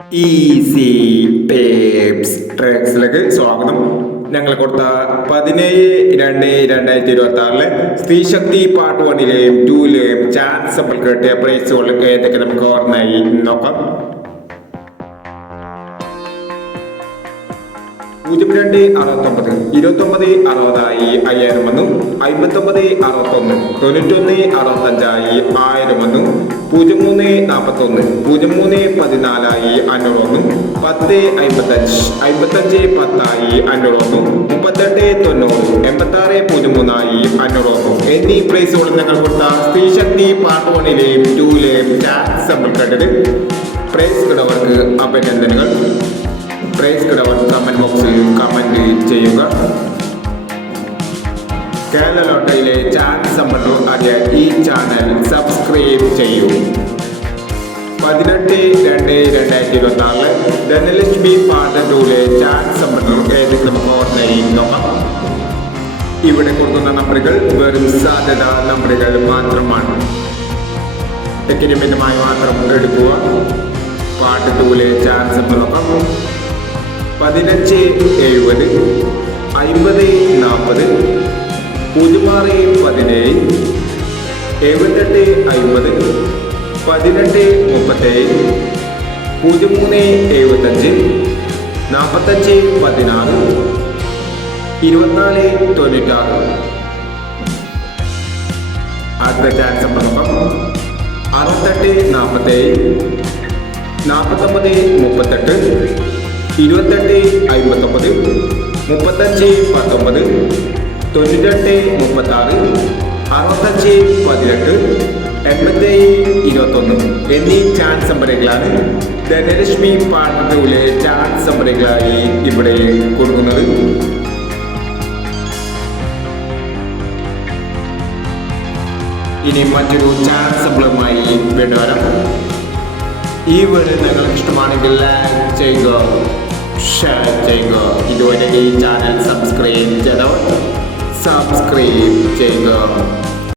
Easy tapes ട്രാക്സിലേക്ക് സ്വാഗതം. ഞങ്ങൾ കൊടുത്ത 17/2/2026 സ്ത്രീശക്തി പാർട്ട് 1ലെയും 2ലെയും ചാൻസ് നമ്മൾ കിട്ടിയ പ്രൈസുകൾ ഏതൊക്കെ നമുക്ക് ഓർമ്മയായി നോക്കാം. 0269 2960 5000 വന്നു. 5961 9165 1000 വന്നു. 0341 0314 500 വന്നു. 1055 5510 500 വന്നു. 3890 8603 500 വന്നു എന്നീ പ്രൈസുകൾ ഞങ്ങൾ കൊടുത്ത സ്ത്രീശക്തി പാർട്ട് 1ലെയും 2ലെയും ചാൻസ് നമ്മൾ കണ്ടത്. പ്രൈസ് കിടവർക്ക് അഭിനന്ദനങ്ങൾ. പ്രൈസ് കിടവർ കമന്റ് ബോക്സിൽ കമന്റ് ചെയ്യുക. കേരള ലോട്ടറിയിലെ ചാൻസ് സമ്പന്നർ ആയ ഈ ചാനൽ സബ്സ്ക്രൈബ് ചെയ്യൂ. 18/2/2026 ധനലക്ഷ്മി പാർട്ട് 2ലെ ചാൻസ് സമ്പന്നർ ഏതൊക്കെ നമുക്ക് ഓർമ്മയായി നോക്കാം. ഇവിടെ കൊടുക്കുന്ന നമ്പറുകൾ വെറും സാധ്യത നമ്പറുകൾ മാത്രമാണ്. എക്സ്പെരിമെന്റുമായി മാത്രം എടുക്കുക. പാർട്ട് 2ലെ ചാൻസ് സമ്പന്നർ നോക്കാം. 1570 5040 0617 7850 1837 0375 4516 2496. അടുത്ത ചാൻസ് നോക്കാം. 6847 4938 2859 3519 9836 6518 8721 എന്നീ ചാൻസ് നമ്പറുകളാണ് ധനലക്ഷ്മി പാർട്ട് 2ലെ ചാൻസ് നമ്പറുകളായി ഇവിടെ കൊടുക്കുന്നത്. ഇനി മറ്റൊരു ചാൻസ് നമ്പറുമായി വീണ്ടും വരാം. ഈ വീഡിയോ നിങ്ങൾക്ക് ഇഷ്ടമാണെങ്കിൽ ലൈക്ക് ചെയ്യുക, ഷെയർ ചെയ്യുക. ഇതുവരെ ഈ ചാനൽ സബ്സ്ക്രൈബ് ചെയ്തവർ സബ്സ്ക്രൈബ് ചെയ്യുക.